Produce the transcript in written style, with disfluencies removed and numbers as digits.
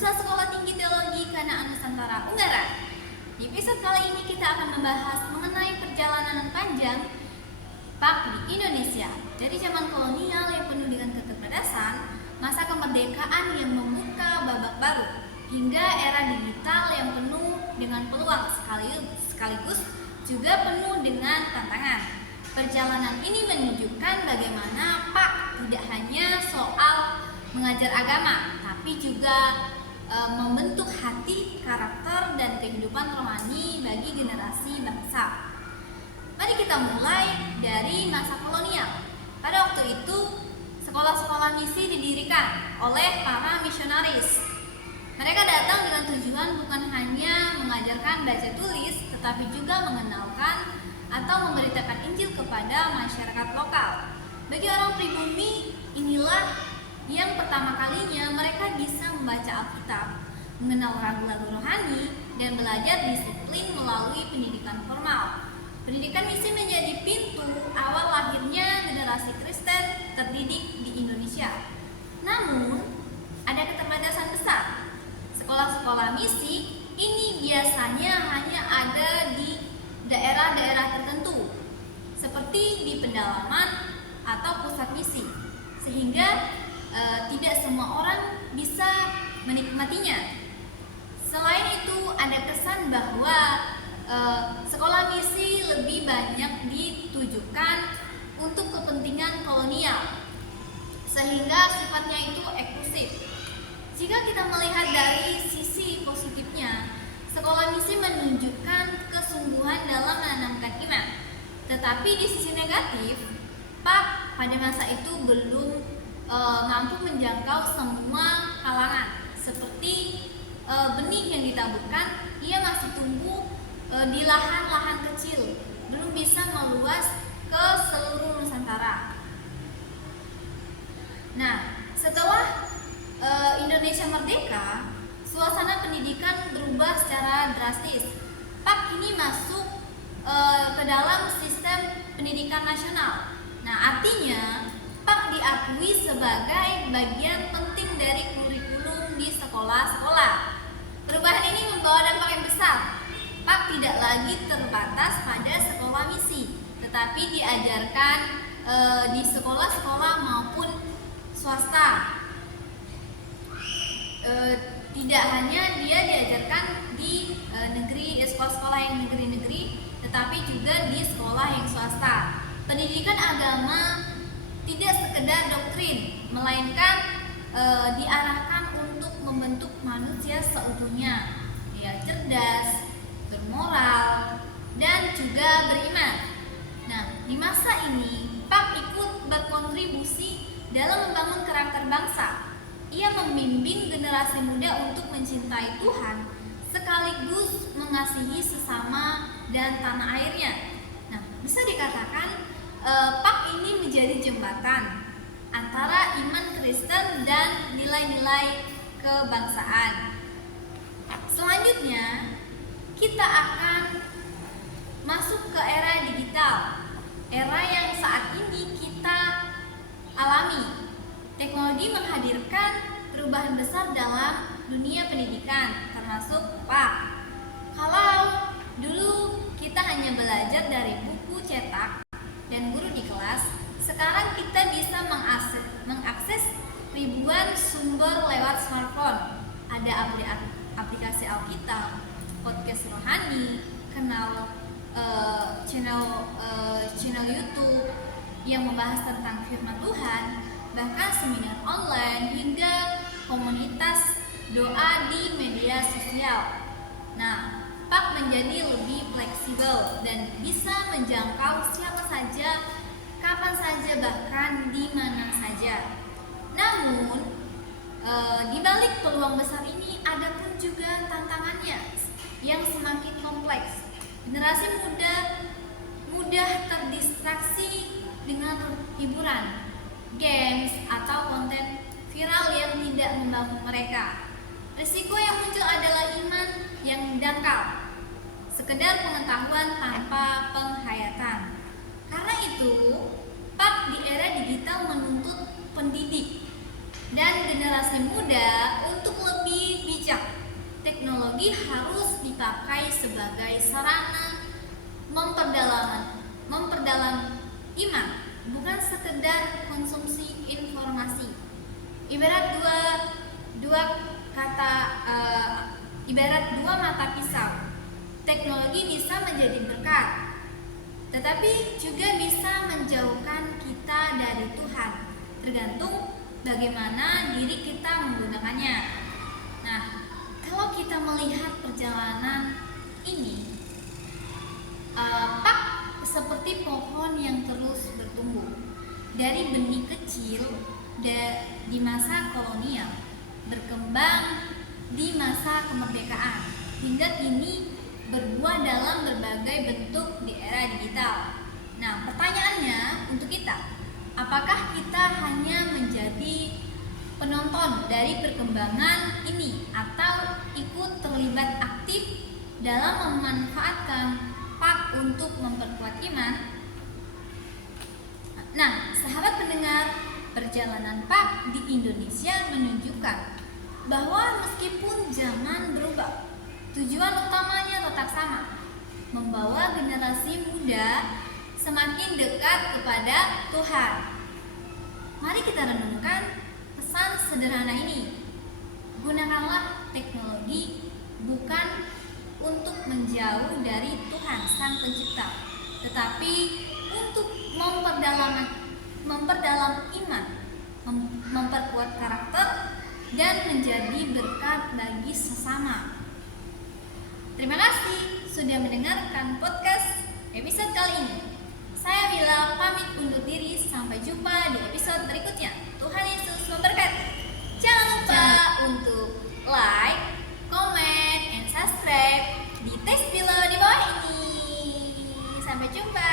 mahasiswa Sekolah Tinggi Teologi Kanaan Nusantara Ungaran. Di episode kali ini kita akan membahas mengenai perjalanan panjang PAK di Indonesia, dari zaman kolonial yang penuh dengan keterbatasan, masa kemerdekaan yang membuka babak baru, hingga era digital yang penuh dengan peluang sekaligus juga penuh dengan tantangan. Perjalanan ini menunjukkan bagaimana PAK tidak hanya soal mengajar agama, tapi juga membentuk hati, karakter, dan kehidupan rohani bagi generasi bangsa. Mari kita mulai dari masa kolonial. Pada waktu itu, sekolah-sekolah misi didirikan oleh para misionaris. Mereka datang dengan tujuan bukan hanya mengajarkan baca tulis, tetapi juga mengenalkan atau memberitakan Injil kepada masyarakat lokal. Bagi orang pribumi, inilah yang pertama kalinya mereka bisa membaca Alkitab, mengenal lagu-lagu rohani, dan belajar disiplin melalui pendidikan formal. Pendidikan misi menjadi pintu awal lahirnya generasi Kristen terdidik di Indonesia. Namun, ada keterbatasan besar. Sekolah-sekolah misi ini biasanya hanya ada di daerah-daerah tertentu, seperti di pedalaman atau pusat misi, sehingga tidak semua orang bisa menikmatinya. Selain itu, ada kesan bahwa sekolah misi lebih banyak ditujukan untuk kepentingan kolonial, sehingga sifatnya itu eksklusif. Jika kita melihat dari sisi positifnya, sekolah misi menunjukkan kesungguhan dalam menanamkan iman. Tetapi di sisi negatif, PAK pada masa itu belum mampu menjangkau semua kalangan. Seperti benih yang ditaburkan, ia masih tumbuh di lahan-lahan kecil, belum bisa meluas ke seluruh Nusantara. Nah, setelah Indonesia merdeka, suasana pendidikan berubah secara drastis. PAK ini masuk ke dalam sistem pendidikan nasional. Nah, artinya PAK diakui sebagai bagian penting dari kurikulum di sekolah-sekolah. Perubahan ini membawa dampak yang besar. PAK tidak lagi terbatas pada sekolah misi, tetapi diajarkan di sekolah-sekolah maupun swasta. Tidak hanya dia diajarkan di sekolah-sekolah yang negeri-negeri, tetapi juga di sekolah yang swasta. Pendidikan agama tidak sekedar doktrin, melainkan diarahkan untuk membentuk manusia seutuhnya, ya, cerdas, bermoral, dan juga beriman. Nah, di masa ini PAK ikut berkontribusi dalam membangun karakter bangsa. Ia membimbing generasi muda untuk mencintai Tuhan, sekaligus mengasihi sesama dan tanah airnya. Nah, bisa dikatakan PAK ini menjadi jembatan antara iman Kristen dan nilai-nilai kebangsaan. Selanjutnya, kita akan masuk ke era digital, era yang saat ini kita alami. Teknologi menghadirkan perubahan besar dalam dunia pendidikan, termasuk PAK. Kalau dulu kita hanya belajar dari buku cetak dan guru di kelas, sekarang kita bisa mengakses ribuan sumber lewat smartphone. Ada aplikasi Alkitab, podcast rohani, channel YouTube yang membahas tentang firman Tuhan, bahkan seminar online hingga komunitas doa di media sosial. Nah, PAK menjadi lebih fleksibel dan bisa menjangkau siapa saja, kapan saja, bahkan di mana saja. Namun, di balik peluang besar ini ada pun juga tantangannya yang semakin kompleks. Generasi muda mudah terdistraksi dengan hiburan, games, atau konten viral yang tidak membangun mereka. Risiko yang muncul adalah iman yang dangkal, sekedar pengetahuan tanpa penghayatan. Karena itu, PAK di era digital menuntut pendidik dan generasi muda untuk lebih teknologi harus dipakai sebagai sarana memperdalam iman, bukan sekedar konsumsi informasi. Ibarat dua mata pisau. Teknologi bisa menjadi berkat, tetapi juga bisa menjauhkan kita dari Tuhan, tergantung bagaimana diri kita menggunakannya. Nah, kalau kita melihat perjalanan ini, Pak seperti pohon yang terus bertumbuh dari benih kecil di masa kolonial, berkembang di masa kemerdekaan, hingga kini berbuah dalam berbagai bentuk di era digital. Nah, pertanyaannya untuk kita, apakah kita hanya menjadi penonton dari perkembangan ini atau ikut terlibat aktif dalam memanfaatkan PAK untuk memperkuat iman? Nah, sahabat pendengar, perjalanan PAK di Indonesia menunjukkan bahwa meskipun zaman berubah, tujuan utamanya tetap sama, membawa generasi muda semakin dekat kepada Tuhan. Mari kita renungkan pesan sederhana ini. Gunakanlah teknologi bukan untuk menjauh dari Tuhan Sang Pencipta, tetapi untuk memperdalam iman, memperkuat karakter, dan menjadi berkat bagi sesama. Terima kasih sudah mendengarkan podcast episode kali ini. Saya Mila pamit undur diri, sampai jumpa di episode berikutnya. Tuhan Yesus memberkati. Jangan lupa untuk like, comment, and subscribe di teks below di bawah ini. Sampai jumpa.